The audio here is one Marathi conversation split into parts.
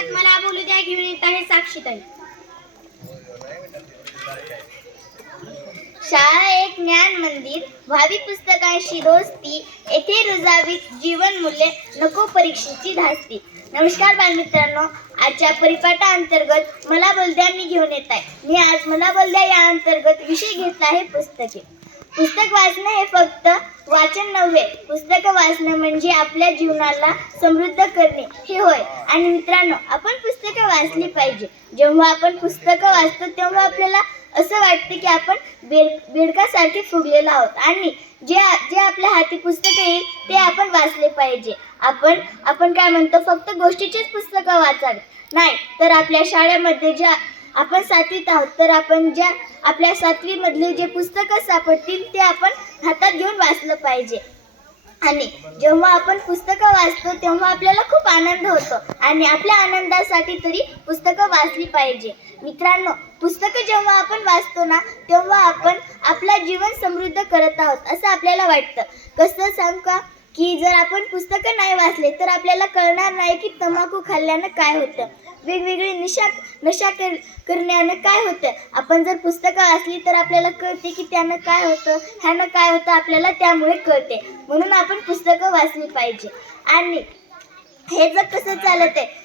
अंतर्गत मला बोलू द्या घेऊन येत आहे साक्षी ताई. शाळा एक ज्ञान मंदिर व्हावी पुस्तकांशी दोस्ती येथे रुजावी जीवन मूल्य नको परीक्षेची धास्ती. नमस्कार बालमित्रांनो आजच्या परिपाठा अंतर्गत मला बोलद्या मी घेऊन येत आहे. मी आज मला बोलद्या या अंतर्गत विषय घेतला आहे पुस्तके. पुस्तक वाचणं हे फक्त वाचन नव्हे. पुस्तक वाचणं म्हणजे आपल्या जीवनाला समृद्ध करणे. हे होय. आणि मित्रांनो आपण पुस्तकं वाचली पाहिजे. जेव्हा आपण पुस्तकं वाचतो तेव्हा आपल्याला असं वाटतं की आपण बेड बेडकासारखे फुगलेलो आहोत. आणि जे जे आपल्या हाती पुस्तकं येईल ते आपण वाचले पाहिजे. आपण आपण काय म्हणतो फक्त गोष्टीचीच पुस्तकं वाचावी. नाही तर आपल्या शाळेमध्ये ज्या आपण सातवीत आहोत. तर आपण ज्या आपल्या सातवीमधले जे पुस्तकं सापडतील ते आपण हातात घेऊन वाचलं पाहिजे. आणि जेव्हा आपण पुस्तकं वाचतो तेव्हा आपल्याला खूप आनंद होतो. आणि आपल्या आनंदासाठी तरी पुस्तकं वाचली पाहिजे. मित्रांनो पुस्तकं जेव्हा आपण वाचतो ना तेव्हा आपण आपलं जीवन समृद्ध करत आहोत असं आपल्याला वाटतं. कसं सांग का? की जर आपण पुस्तकं नाही वाचले तर आपल्याला कळणार नाही की तंबाखू खाल्ल्यानं काय होतं. वेगवेगळी निशा नशा कर करण्यानं काय होतं? आपण जर पुस्तकं वाचली तर आपल्याला कळते की त्यानं काय होतं ह्यानं काय होतं आपल्याला त्यामुळे कळते. म्हणून आपण पुस्तकं वाचली पाहिजे. आणि हे जर कसं चालत आहे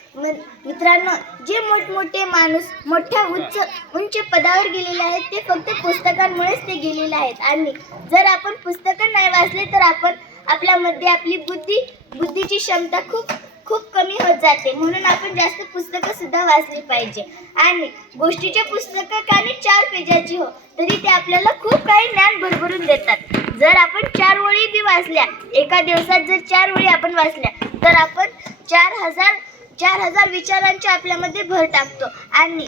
मित्रांनो जे मोठमोठे माणूस मोठ्या उच्च उंच पदावर गेलेले आहेत ते फक्त पुस्तकांमुळेच ते गेलेले आहेत. आणि जर आपण पुस्तकं नाही वाचले तर आपण आपल्यामध्ये आपली बुद्धी बुद्धीची क्षमता खूप खूप कमी होत जाते. म्हणून आपण जास्त पुस्तकं सुद्धा वाचली पाहिजे. आणि गोष्टीचे पुस्तकं काही चार पेजाची हो तरी ते आपल्याला खूप काही ज्ञान भरभरून देतात. जर आपण चार ओळी बी वाचल्या एका दिवसात जर चार ओळी आपण वाचल्या तर आपण चार हजार चार हजार विचारांची आपल्यामध्ये भर टाकतो. आणि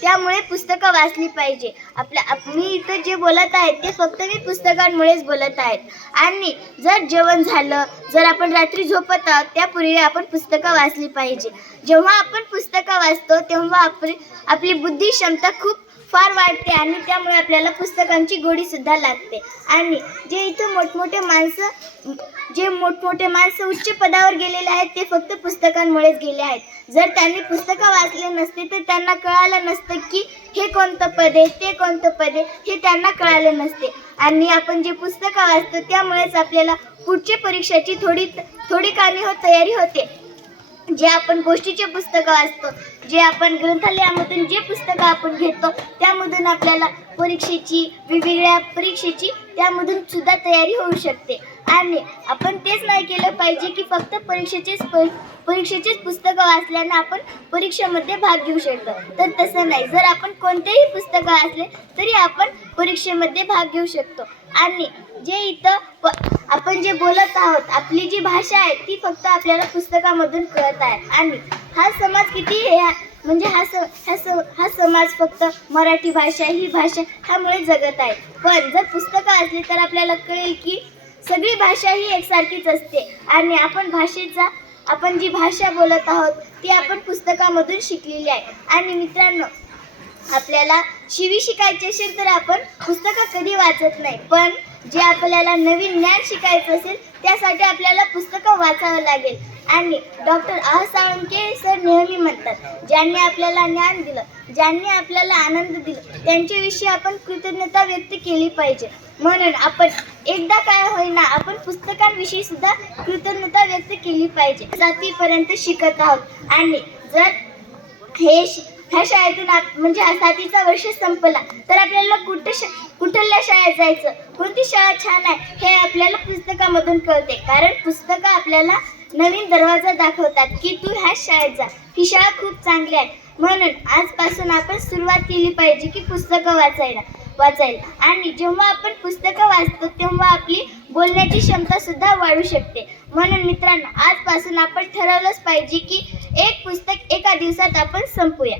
त्यामुळे पुस्तकं वाचली पाहिजे. आपल्या मी इथं जे बोलत आहे ते फक्त मी पुस्तकांमुळेच बोलत आहेत. आणि जर जेवण झालं जर आपण रात्री झोपत आहोत त्यापूर्वी आपण पुस्तकं वाचली पाहिजे. जेव्हा आपण पुस्तकं वाचतो तेव्हा आपली आपली बुद्धी क्षमता खूप फार वाढते आणि त्यामुळे आपल्याला पुस्तकांची गोडी सुद्धा लागते. आणि जे इथं मोठमोठे माणसं जे मोठमोठे माणसं उच्च पदावर गेलेले आहेत ते फक्त पुस्तकांमुळेच गेले आहेत. जर त्यांनी पुस्तकं वाचले नसते तर त्यांना कळालं नसतं की हे कोणतं पद आहे ते कोणतं पद आहे हे त्यांना कळालं नसते. आणि आपण जे पुस्तकं वाचतो त्यामुळेच आपल्याला पुढच्या परीक्षेची थोडी थोडी कामी हो तयारी होते. जे आपण गोष्टीचे पुस्तकं वाचतो जे आपण ग्रंथालयामधून जे पुस्तकं आपण घेतो त्यामधून आपल्याला परीक्षेची वेगवेगळ्या परीक्षेची त्यामधून सुद्धा तयारी होऊ शकते. आणि आपण तेच नाही केलं पाहिजे की फक्त परीक्षेचेच परीक्षेचेच पुस्तकं वाचल्यानं आपण परीक्षेमध्ये भाग घेऊ शकतो. तर तसं नाही. जर आपण कोणतेही पुस्तकं वाचले तरी आपण परीक्षेमध्ये भाग घेऊ शकतो. आणि जे इथं प आपण जे बोलत आहोत आपली जी भाषा आहे ती फक्त आपल्याला पुस्तकामधून कळत आहे. आणि हा समाज किती हे म्हणजे हा स हा स हा समाज फक्त मराठी भाषा ही भाषा ह्यामुळे जगत आहे. पण जर पुस्तकं असली तर आपल्याला कळेल की सगळी भाषा ही एकसारखीच असते. आणि आपण भाषेचा आपण जी भाषा बोलत आहोत ती आपण पुस्तकामधून शिकलेली आहे. आणि मित्रांनो आपल्याला शिवी शिकायची असेल तर आपण पुस्तकं कधी वाचत नाही. पण जे आपल्याला नवीन ज्ञान शिकायचं असेल त्यासाठी आपल्याला पुस्तकं वाचावं लागेल. आणि डॉक्टर आह साळुंके सर नेहमी म्हणतात ज्यांनी आपल्याला ज्ञान दिलं ज्यांनी आपल्याला आनंद दिला त्यांच्याविषयी आपण कृतज्ञता व्यक्त केली पाहिजे. म्हणून आपण एकदा काय होईना आपण पुस्तकांविषयी सुद्धा कृतज्ञता व्यक्त केली पाहिजे. जातीपर्यंत शिकत आहोत. आणि जर हे ह्या शाळेतून आप म्हणजे हा सातीचा वर्ष संपला तर आपल्याला कुठं शा कुठल्या शाळेत जायचं? कोणती शाळा छान आहे? हे आपल्याला पुस्तकामधून कळते. कारण पुस्तकं आपल्याला नवीन दरवाजा दाखवतात की तू ह्या शाळेत जा. ही शाळा खूप चांगली आहे. म्हणून आजपासून आपण सुरुवात केली पाहिजे की पुस्तकं वाचायला वाचायला. आणि जेव्हा आपण पुस्तकं वाचतो तेव्हा आपली बोलण्याची क्षमता सुद्धा वाढू शकते. म्हणून मित्रांनो आजपासून आपण ठरवलंच पाहिजे की एक पुस्तक एका दिवसात आपण संपूया.